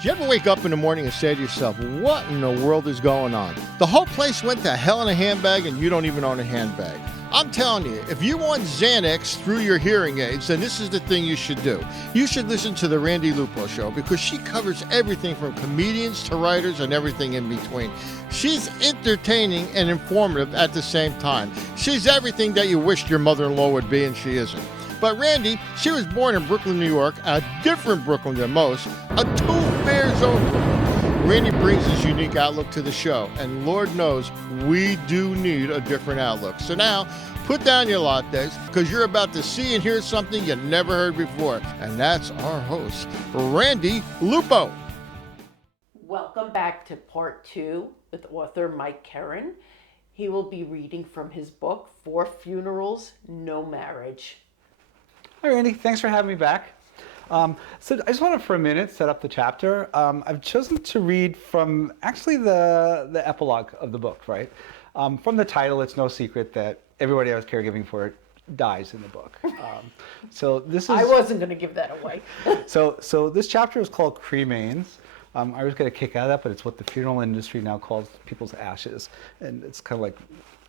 Do you ever wake up in the morning and say to yourself, what in the world is going on? The whole place went to hell in a handbag and you don't even own a handbag. I'm telling you, if you want Xanax through your hearing aids, then this is the thing you should do. You should listen to the Randi Lupo show because she covers everything from comedians to writers and everything in between. She's entertaining and informative at the same time. She's everything that you wished your mother-in-law would be, and she isn't. But Randi, she was born in Brooklyn, New York, a different Brooklyn than most, a two-bears own Brooklyn. Randi brings his unique outlook to the show, and Lord knows we do need a different outlook. So now, put down your lattes, because you're about to see and hear something you never heard before, and that's our host, Randi Lupo. Welcome back to part 2 with author Mike Keren. He will be reading from his book, 4 Funerals, No Marriage. Hi, Randy. Thanks for having me back. So I just want to, for a minute, set up the chapter. I've chosen to read from actually the epilogue of the book, right? From the title, it's no secret that everybody I was caregiving for dies in the book. So this is. I wasn't going to give that away. So this chapter is called Cremains. I was going to kick out of that, but it's what the funeral industry now calls people's ashes, and it's kind of like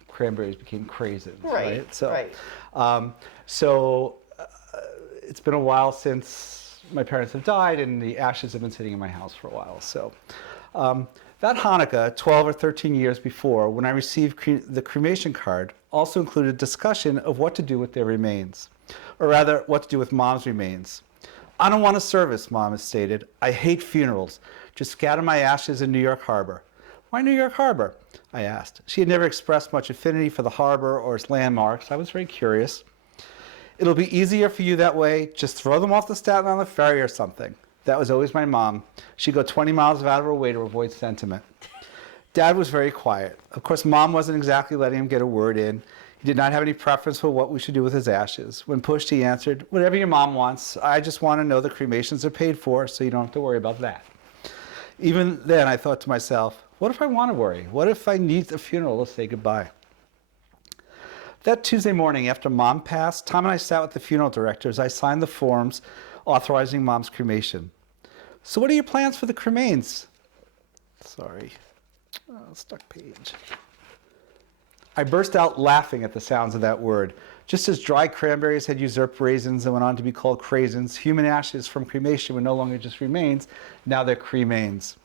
cranberries became craisins, right? So. It's been a while since my parents have died, and the ashes have been sitting in my house for a while. So that Hanukkah, 12 or 13 years before, when I received the cremation card, also included discussion of what to do with their remains, or rather, what to do with Mom's remains. I don't want a service, Mom has stated. I hate funerals. Just scatter my ashes in New York Harbor. Why New York Harbor? I asked. She had never expressed much affinity for the harbor or its landmarks. I was very curious. It'll be easier for you that way. Just throw them off the Staten Island ferry or something. That was always my mom. She'd go 20 miles out of her way to avoid sentiment. Dad was very quiet. Of course, Mom wasn't exactly letting him get a word in. He did not have any preference for what we should do with his ashes. When pushed, he answered, whatever your mom wants. I just want to know the cremations are paid for, so you don't have to worry about that. Even then, I thought to myself, what if I want to worry? What if I need a funeral to say goodbye? That Tuesday morning after Mom passed, Tom and I sat with the funeral director as I signed the forms authorizing Mom's cremation. So what are your plans for the cremains? Sorry, stuck page. I burst out laughing at the sounds of that word. Just as dry cranberries had usurped raisins and went on to be called craisins, human ashes from cremation were no longer just remains, now they're cremains.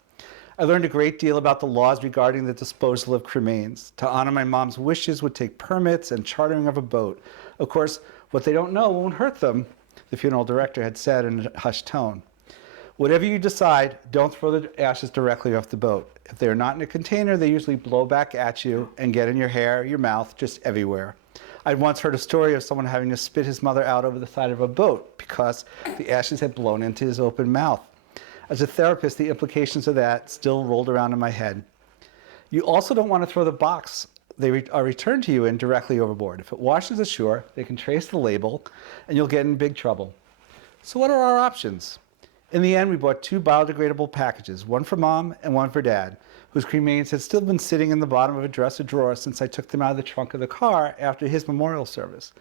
I learned a great deal about the laws regarding the disposal of cremains. To honor my mom's wishes would take permits and chartering of a boat. Of course, what they don't know won't hurt them, the funeral director had said in a hushed tone. Whatever you decide, don't throw the ashes directly off the boat. If they are not in a container, they usually blow back at you and get in your hair, your mouth, just everywhere. I'd once heard a story of someone having to spit his mother out over the side of a boat because the ashes had blown into his open mouth. As a therapist, the implications of that still rolled around in my head. You also don't want to throw the box they are returned to you in directly overboard. If it washes ashore, they can trace the label, and you'll get in big trouble. So what are our options? In the end, we bought 2 biodegradable packages, one for Mom and one for Dad, whose cremains had still been sitting in the bottom of a dresser drawer since I took them out of the trunk of the car after his memorial service.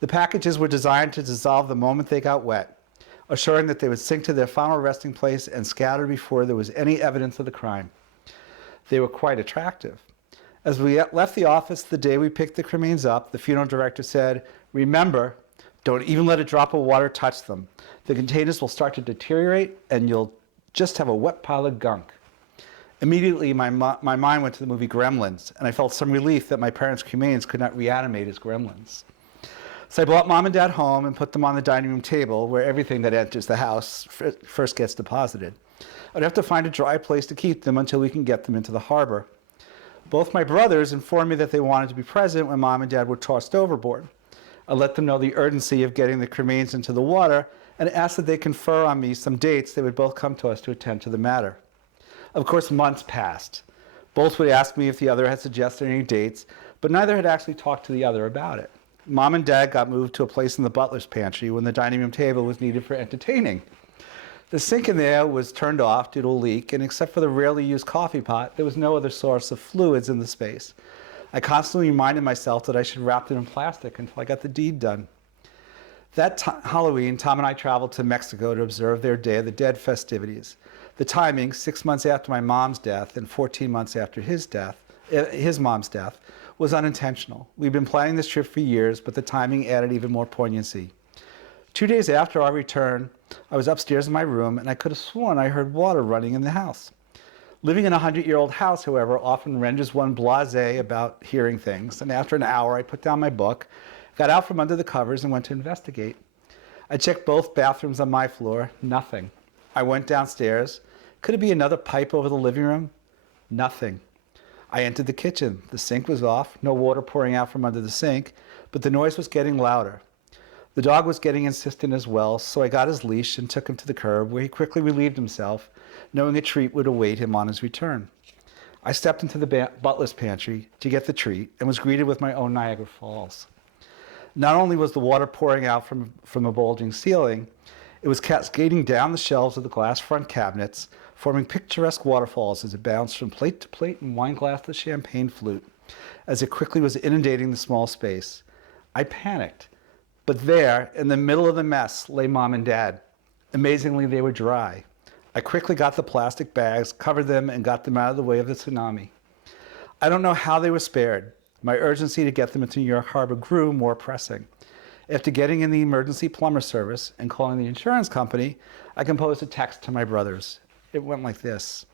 The packages were designed to dissolve the moment they got wet, assuring that they would sink to their final resting place and scatter before there was any evidence of the crime. They were quite attractive. As we left the office the day we picked the cremains up, the funeral director said, remember, don't even let a drop of water touch them. The containers will start to deteriorate and you'll just have a wet pile of gunk. Immediately, my mind went to the movie Gremlins, and I felt some relief that my parents' cremains could not reanimate as gremlins. So I brought Mom and Dad home and put them on the dining room table where everything that enters the house first gets deposited. I'd have to find a dry place to keep them until we can get them into the harbor. Both my brothers informed me that they wanted to be present when Mom and Dad were tossed overboard. I let them know the urgency of getting the cremains into the water and asked that they confer on me some dates they would both come to us to attend to the matter. Of course, months passed. Both would ask me if the other had suggested any dates, but neither had actually talked to the other about it. Mom and Dad got moved to a place in the butler's pantry when the dining room table was needed for entertaining. The sink in there was turned off due to a leak, and except for the rarely used coffee pot, there was no other source of fluids in the space. I constantly reminded myself that I should wrap them in plastic until I got the deed done. That Halloween, Tom and I traveled to Mexico to observe their Day of the Dead festivities. The timing, 6 months after my mom's death and 14 months after his mom's death, was unintentional. We'd been planning this trip for years, but the timing added even more poignancy. 2 days after our return, I was upstairs in my room and I could have sworn I heard water running in the house. Living in a 100-year-old house, however, often renders one blasé about hearing things, and after an hour I put down my book, got out from under the covers and went to investigate. I checked both bathrooms on my floor, nothing. I went downstairs. Could it be another pipe over the living room? Nothing. I entered the kitchen. The sink was off, no water pouring out from under the sink, but the noise was getting louder. The dog was getting insistent as well, so I got his leash and took him to the curb, where he quickly relieved himself, knowing a treat would await him on his return. I stepped into the butler's pantry to get the treat and was greeted with my own Niagara Falls. Not only was the water pouring out from a bulging ceiling, it was cascading down the shelves of the glass front cabinets, forming picturesque waterfalls as it bounced from plate to plate and wine glass to champagne flute, as it quickly was inundating the small space. I panicked. But there, in the middle of the mess, lay Mom and Dad. Amazingly, they were dry. I quickly got the plastic bags, covered them, and got them out of the way of the tsunami. I don't know how they were spared. My urgency to get them into New York Harbor grew more pressing. After getting in the emergency plumber service and calling the insurance company, I composed a text to my brothers. It went like this.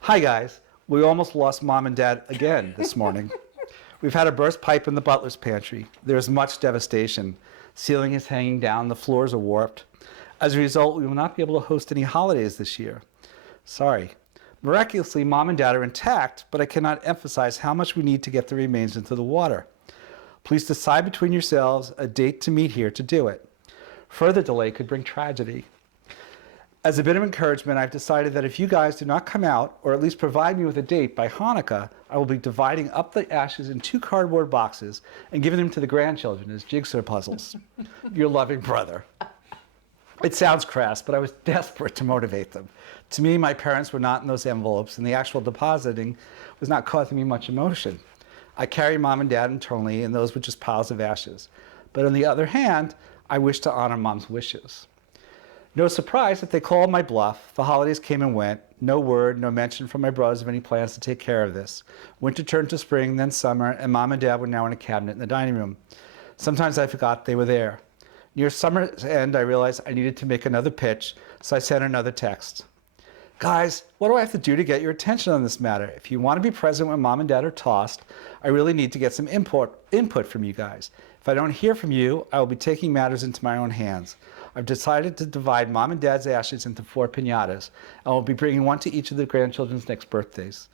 Hi guys, we almost lost Mom and Dad again this morning. We've had a burst pipe in the butler's pantry. There is much devastation. Ceiling is hanging down, the floors are warped. As a result, we will not be able to host any holidays this year. Sorry. Miraculously, Mom and Dad are intact, but I cannot emphasize how much we need to get the remains into the water. Please decide between yourselves a date to meet here to do it. Further delay could bring tragedy. As a bit of encouragement, I've decided that if you guys do not come out, or at least provide me with a date by Hanukkah, I will be dividing up the ashes in 2 cardboard boxes and giving them to the grandchildren as jigsaw puzzles. Your loving brother. It sounds crass, but I was desperate to motivate them. To me, my parents were not in those envelopes, and the actual depositing was not causing me much emotion. I carried Mom and Dad internally, and those were just piles of ashes. But on the other hand, I wish to honor Mom's wishes. No surprise that they called my bluff. The holidays came and went. No word, no mention from my brothers of any plans to take care of this. Winter turned to spring, then summer, and Mom and Dad were now in a cabinet in the dining room. Sometimes I forgot they were there. Near summer's end, I realized I needed to make another pitch, so I sent another text. Guys, what do I have to do to get your attention on this matter? If you want to be present when Mom and Dad are tossed, I really need to get some input from you guys. If I don't hear from you, I will be taking matters into my own hands. I've decided to divide Mom and Dad's ashes into 4 piñatas, and will be bringing one to each of the grandchildren's next birthdays.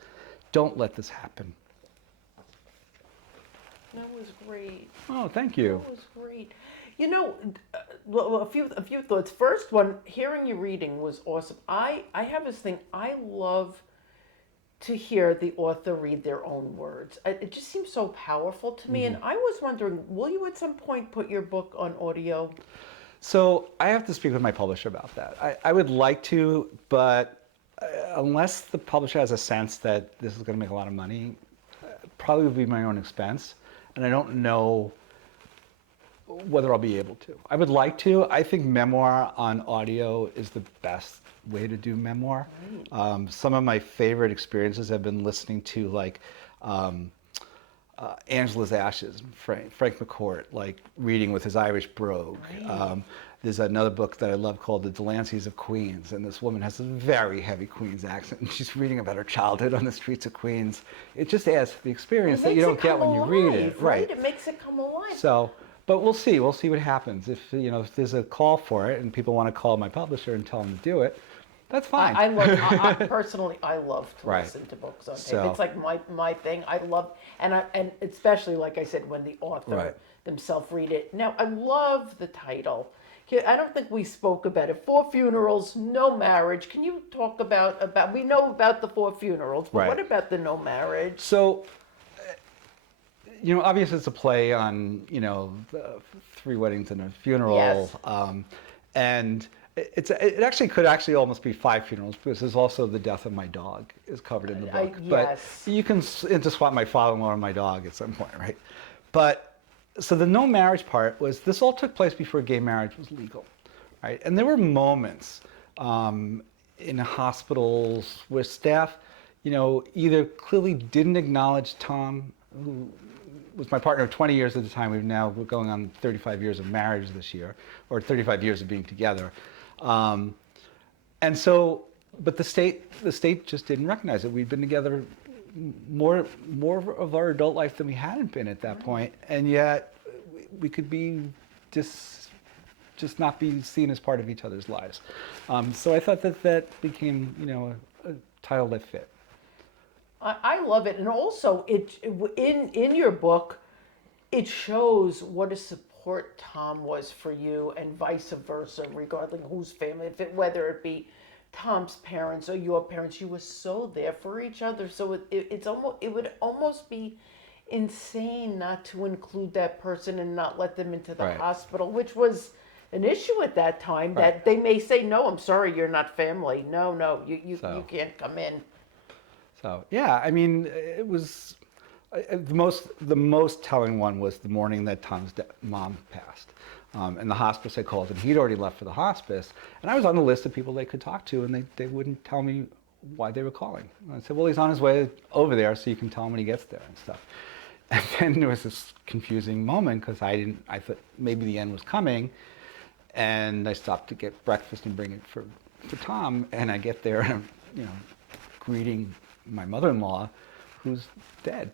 Don't let this happen. That was great. Oh, thank you. That was great. You know, well, a few thoughts. First one, hearing you reading was awesome. I have this thing. I love to hear the author read their own words. It just seems so powerful to me. And I was wondering, will you at some point put your book on audio? So I have to speak with my publisher about that. I would like to, but unless the publisher has a sense that this is going to make a lot of money, probably would be my own expense. And I don't know whether I'll be able to. I would like to. I think Memoir on audio is the best way to do Memoir. Right. Some of my favorite experiences have been listening to like Angela's Ashes, Frank McCourt, like reading with his Irish brogue. Right. There's another book that I love called The Delanceys of Queens, and this woman has a very heavy Queens accent, and she's reading about her childhood on the streets of Queens. It just adds to the experience that you don't get when you read it. Right. It makes it come alive. So, but we'll see. We'll see what happens. If if there's a call for it, and people want to call my publisher and tell them to do it, that's fine. I personally, I love to Right. listen to books on tape. So- It's like my thing. I love, and especially like I said, when the author Right. themselves read it. Now I love the title. I don't think we spoke about it. 4 funerals, no marriage. Can you talk about? We know about the 4 funerals, but Right. what about the no marriage? So, obviously it's a play on, the 3 weddings and a funeral. Yes. And it actually could almost be 5 funerals, because there's also the death of my dog is covered in the book. Yes. But you can interswap my father-in-law and my dog at some point, right? But so the no marriage part was, this all took place before gay marriage was legal, right? And there were moments in hospitals where staff, either clearly didn't acknowledge Tom, who was my partner of 20 years at the time. We're going on 35 years of marriage this year, or 35 years of being together. And so, but the state just didn't recognize it. We'd been together more of our adult life than we hadn't been at that point, and yet we could be just not be seen as part of each other's lives. So I thought that became, a title that fit. I love it, and also in your book, it shows what a support Tom was for you, and vice versa, regarding whose family, whether it be Tom's parents or your parents. You were so there for each other. So it would almost be insane not to include that person and not let them into the hospital, which was an issue at that time. That they may say, no, I'm sorry, you're not family. No, you can't come in. So yeah, I mean, it was the most telling one was the morning that Tom's mom passed, and the hospice had called, and he'd already left for the hospice, and I was on the list of people they could talk to, and they wouldn't tell me why they were calling. And I said, well, he's on his way over there, so you can tell him when he gets there and stuff. And then there was this confusing moment because I thought maybe the end was coming, and I stopped to get breakfast and bring it for Tom, and I get there and I'm, greeting my mother-in-law, who's dead,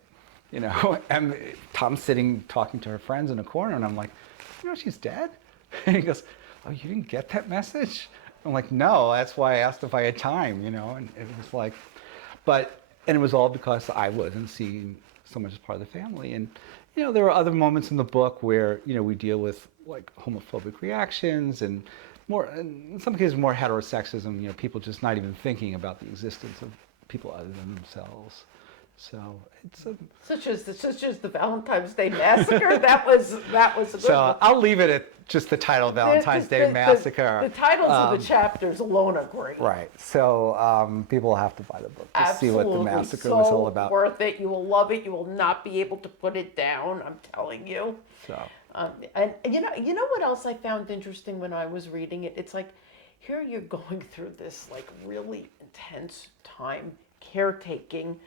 and Tom's sitting talking to her friends in a corner, and I'm like, she's dead? And he goes, oh, you didn't get that message? I'm like, no, that's why I asked if I had time, and it was like, and it was all because I wasn't seen so much as part of the family. And, there were other moments in the book where, we deal with like homophobic reactions and in some cases more heterosexism, people just not even thinking about the existence of people other than themselves. So it's such as the Valentines Day Massacre. that was a good so one. I'll leave it at just the title, Valentine's Day Massacre. The titles of the chapters alone are great. Right. So people have to buy the book to see what the massacre was all about. Worth it. You will love it. You will not be able to put it down. I'm telling you. So. And you know what else I found interesting when I was reading it? It's like, here you're going through this like really intense time, caretaking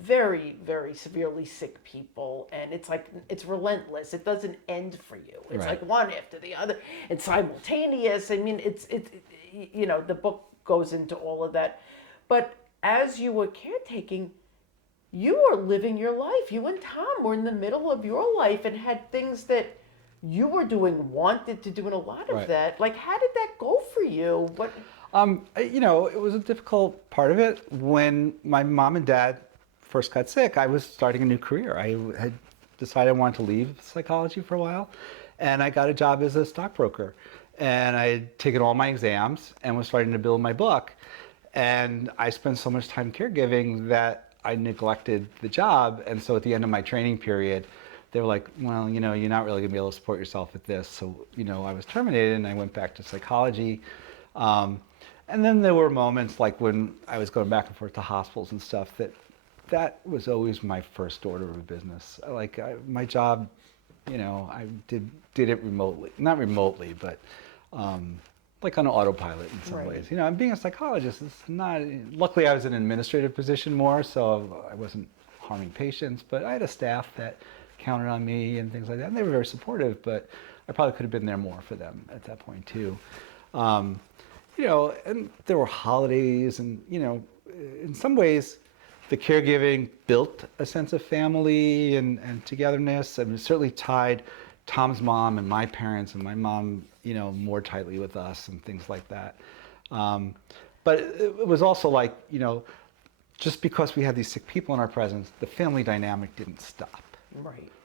very, very severely sick people, and it's like it's relentless. It doesn't end for you. It's like one after the other. It's simultaneous. I mean, it's the book goes into all of that. But as you were caretaking, you were living your life. You and Tom were in the middle of your life and had things that you were doing, wanted to do, and a lot of that. Like, how did that go for you? What? It was a difficult part of it. When my mom and dad first got sick, I was starting a new career. I had decided I wanted to leave psychology for a while, and I got a job as a stockbroker. And I had taken all my exams and was starting to build my book. And I spent so much time caregiving that I neglected the job. And so at the end of my training period, they were like, well, you're not really gonna be able to support yourself at this. So, I was terminated and I went back to psychology. And then there were moments like when I was going back and forth to hospitals and stuff that was always my first order of business. Like my job, I did it remotely, not remotely, but like on autopilot in some ways. And being a psychologist, it's not, luckily I was in an administrative position more, so I wasn't harming patients, but I had a staff that counted on me and things like that. And they were very supportive, but I probably could have been there more for them at that point too. And there were holidays and, in some ways the caregiving built a sense of family and togetherness. I mean, it certainly tied Tom's mom and my parents and my mom, more tightly with us and things like that. But it was also like, just because we had these sick people in our presence, the family dynamic didn't stop.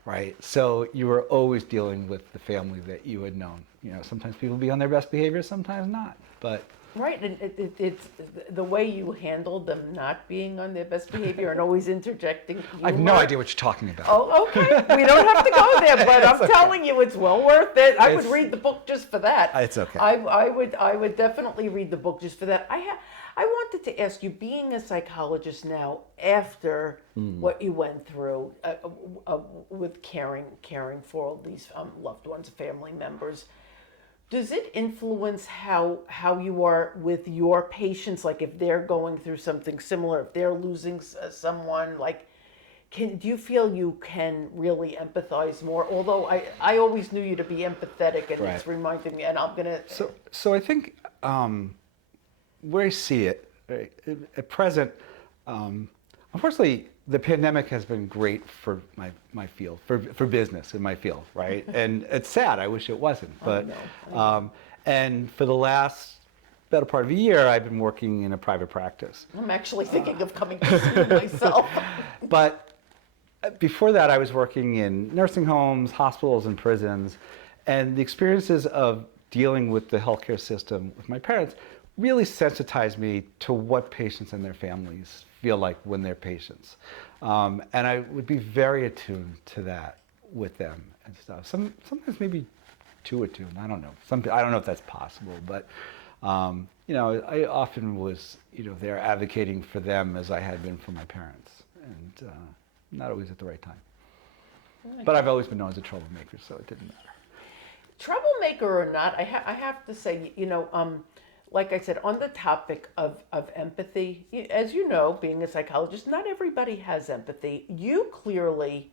Right. So you were always dealing with the family that you had known. Sometimes people be on their best behavior, sometimes not. But Right, and it's the way you handled them not being on their best behavior and always interjecting humor. I have no idea what you're talking about. Oh, okay. We don't have to go there, but I'm telling you, it's well worth it. I would read the book just for that. It's okay. I would definitely read the book just for that. I wanted to ask you, being a psychologist now, after what you went through with caring for all these loved ones, family members, does it influence how you are with your patients? Like if they're going through something similar, if they're losing someone, like, do you feel you can really empathize more? Although I always knew you to be empathetic, and it's reminding me, and I'm gonna. So I think where I see it right, at present, unfortunately, the pandemic has been great for my field, for business in my field, right? And it's sad. I wish it wasn't, but I know. And for the last better part of a year, I've been working in a private practice. I'm actually thinking of coming to see you myself. But before that, I was working in nursing homes, hospitals, and prisons, and the experiences of dealing with the healthcare system with my parents really sensitized me to what patients and their families feel like when they're patients. And I would be very attuned to that with them and stuff. Sometimes maybe too attuned, I don't know. I don't know if that's possible, but you know, I often was, you know, there advocating for them as I had been for my parents, and not always at the right time. But I've always been known as a troublemaker, so it didn't matter. Troublemaker or not, I have to say, you know, like I said, on the topic of empathy, as you know, being a psychologist, not everybody has empathy. You clearly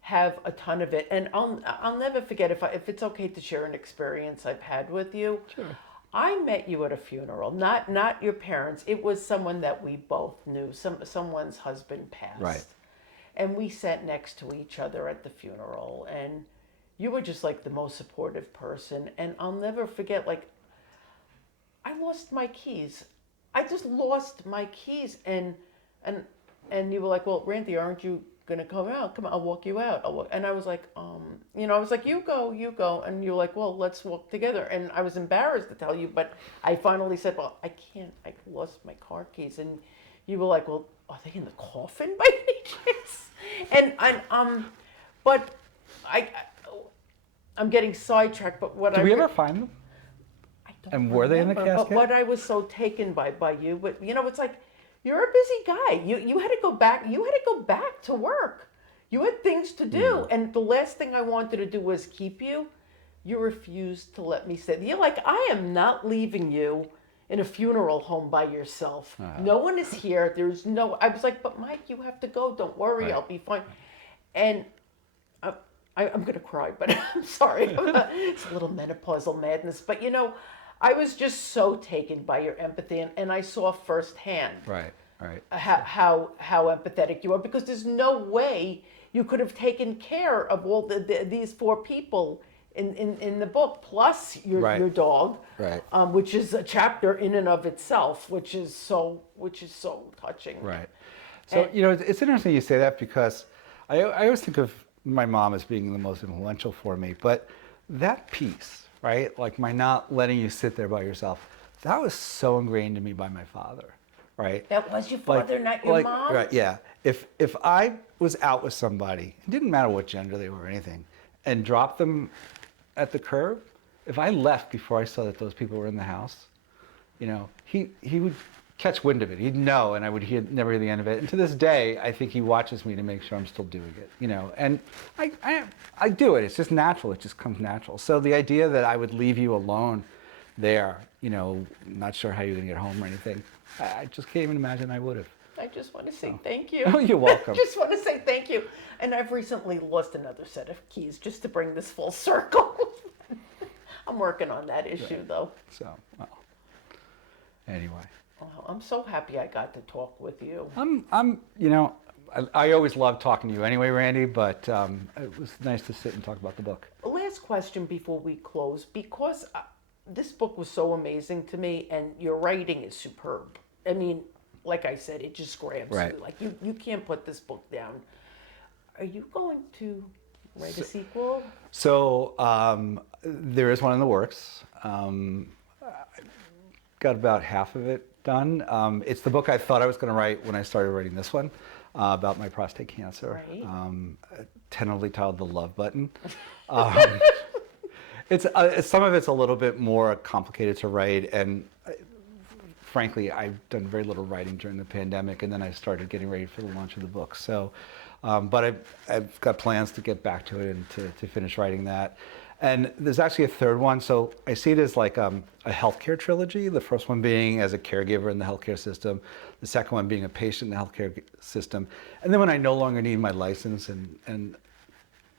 have a ton of it, and I'll never forget, if it's okay to share an experience I've had with you. Sure. I met you at a funeral, not your parents. It was someone that we both knew. Someone's husband passed, Right. And we sat next to each other at the funeral, and you were just like the most supportive person. And I'll never forget, like, I lost my keys. I just lost my keys, and you were like, well, Randy, aren't you gonna come out? Come on, I'll walk you out. And I was like, you know, I was like, you go, and you're like, well, let's walk together. And I was embarrassed to tell you, but I finally said, well, I can't. I lost my car keys, and you were like, well, are they in the coffin by any chance? But I'm getting sidetracked. But what Did we ever find them? And were they in the casket? But what I was so taken by you, but you know, it's like, you're a busy guy. You had to go back. You had to go back to work. You had things to do, and the last thing I wanted to do was keep you. You refused to let me stay. You're like, I am not leaving you in a funeral home by yourself. No one is here. There's no. I was like, but Mike, you have to go. Don't worry, I'll be fine. And I'm gonna cry, but I'm sorry. It's a little menopausal madness, but you know. I was just so taken by your empathy, and I saw firsthand how empathetic you are, because there's no way you could have taken care of all these four people in the book, plus your dog, which is a chapter in and of itself, which is so touching. Right. So you know, it's interesting you say that, because I always think of my mom as being the most influential for me, but that piece. Right? Like my not letting you sit there by yourself. That was so ingrained in me by my father, right? That was your father, not your mom? Right, yeah. If I was out with somebody, it didn't matter what gender they were or anything, and dropped them at the curb, if I left before I saw that those people were in the house, you know, he would catch wind of it. He'd know, and I would never hear the end of it. And to this day, I think he watches me to make sure I'm still doing it, you know. And I do it. It's just natural. It just comes natural. So the idea that I would leave you alone there, you know, not sure how you're going to get home or anything, I just can't even imagine I would have. I just want to say thank you. Oh, you're welcome. I just want to say thank you. And I've recently lost another set of keys, just to bring this full circle. I'm working on that issue, though. So, well, anyway. Well, I'm so happy I got to talk with you. I'm, you know, I always love talking to you anyway, Randy, but it was nice to sit and talk about the book. Last question before we close, because this book was so amazing to me, and your writing is superb. I mean, like I said, it just grabs you. Like, you can't put this book down. Are you going to write a sequel? So there is one in the works. got about half of it done. It's the book I thought I was going to write when I started writing this one about my prostate cancer. Right. Tentatively titled The Love Button. It's some of it's a little bit more complicated to write, and frankly, I've done very little writing during the pandemic, and then I started getting ready for the launch of the book. So, but I've got plans to get back to it and to finish writing that. And there's actually a third one. So I see it as like a healthcare trilogy. The first one being as a caregiver in the healthcare system, the second one being a patient in the healthcare system, and then when I no longer need my license and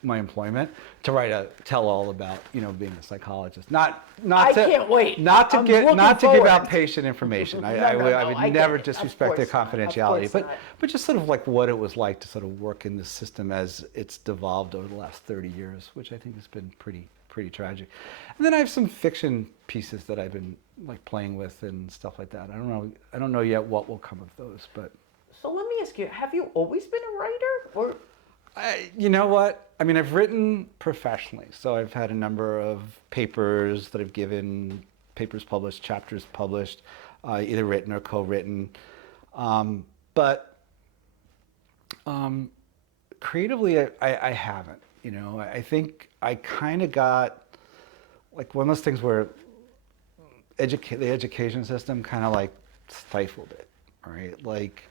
my employment, to write a tell-all about being a psychologist. I can't wait. Not to I'm give forward. out patient information. No, I would I never get it. disrespect their Of course confidentiality, not. but just sort of like what it was like to sort of work in this system as it's devolved over the last 30 years, which I think has been pretty tragic. And then I have some fiction pieces that I've been like playing with and stuff like that. I don't know yet what will come of those, but. So let me ask you: have you always been a writer, or? You know what? I mean, I've written professionally, so I've had a number of papers that I've given, papers published, chapters published, either written or co-written. But creatively, I haven't. I think I kind of got like one of those things where the education system kind of like stifled it, right? Like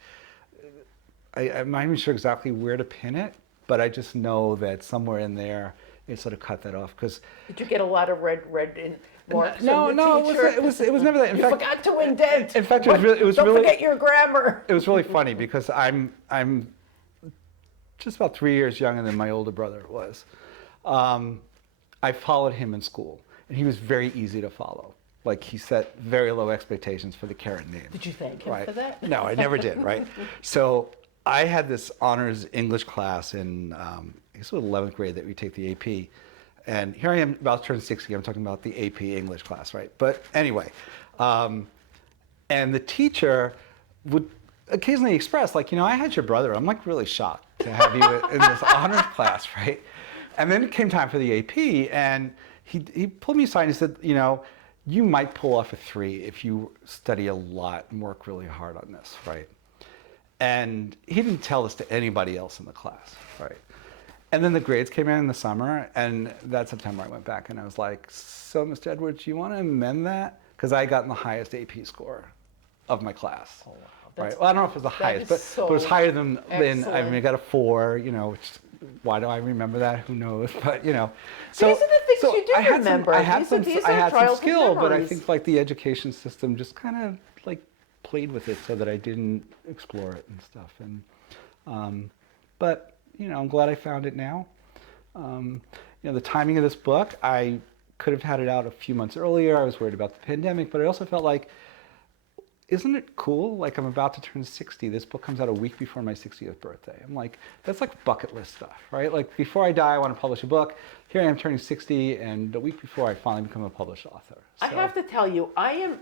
I'm not even sure exactly where to pin it, but I just know that somewhere in there it sort of cut that off. Because did you get a lot of red in marks? No, it was never that. In fact, forgot to indent. In fact, it was Don't really. forget your grammar. It was really funny because I'm just about 3 years younger than my older brother was. I followed him in school, and he was very easy to follow. Like he set very low expectations for the Keren name. Did you thank him for that? No, I never did. Right. So I had this honors English class in I guess it was 11th grade that we take the AP, and here I am about to turn 60. I'm talking about the AP English class, right? But anyway, and the teacher would occasionally express like, I had your brother. I'm like really shocked to have you in this honors class, right? And then it came time for the AP, and he pulled me aside and he said, you might pull off a 3 if you study a lot and work really hard on this, right? And he didn't tell this to anybody else in the class, right? And then the grades came in the summer, and that September I went back and I was like, so Mr. Edwards, do you want to amend that? Because I got the highest AP score of my class. Oh, wow. Right? Well, I don't know if it was the highest, but it was higher than I mean, I got a 4, which, why do I remember that? Who knows? But, So, these are the things you do remember. I had some skill, but I memories. think like the education system just kind of like played with it so that I didn't explore it and stuff. And, but, I'm glad I found it now. The timing of this book, I could have had it out a few months earlier. I was worried about the pandemic, but I also felt like, isn't it cool? Like I'm about to turn 60. This book comes out a week before my 60th birthday. I'm like, that's like bucket list stuff, right? Like before I die, I want to publish a book. Here I am turning 60, and a week before I finally become a published author. So. I have to tell you, I'm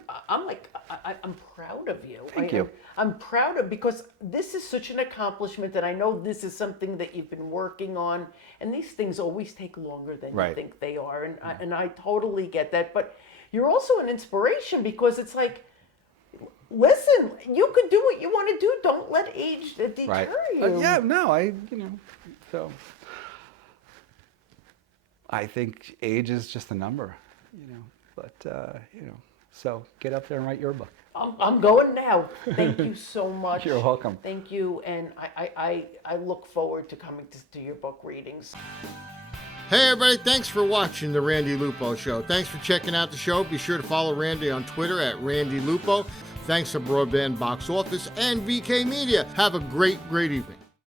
proud of you. Thank you. I'm proud of, because this is such an accomplishment, and I know this is something that you've been working on, and these things always take longer than you think they are, and I totally get that. But you're also an inspiration, because it's like, listen, you could do what you want to do. Don't let age deter you. Yeah, no, so I think age is just a number, but, so get up there and write your book. I'm going now. Thank you so much. You're welcome. Thank you, and I look forward to coming to your book readings. Hey everybody, thanks for watching the Randi Lupo Show. Thanks for checking out the show. Be sure to follow Randi on Twitter at Randi Lupo. Thanks to Broadband Box Office and VK Media. Have a great evening.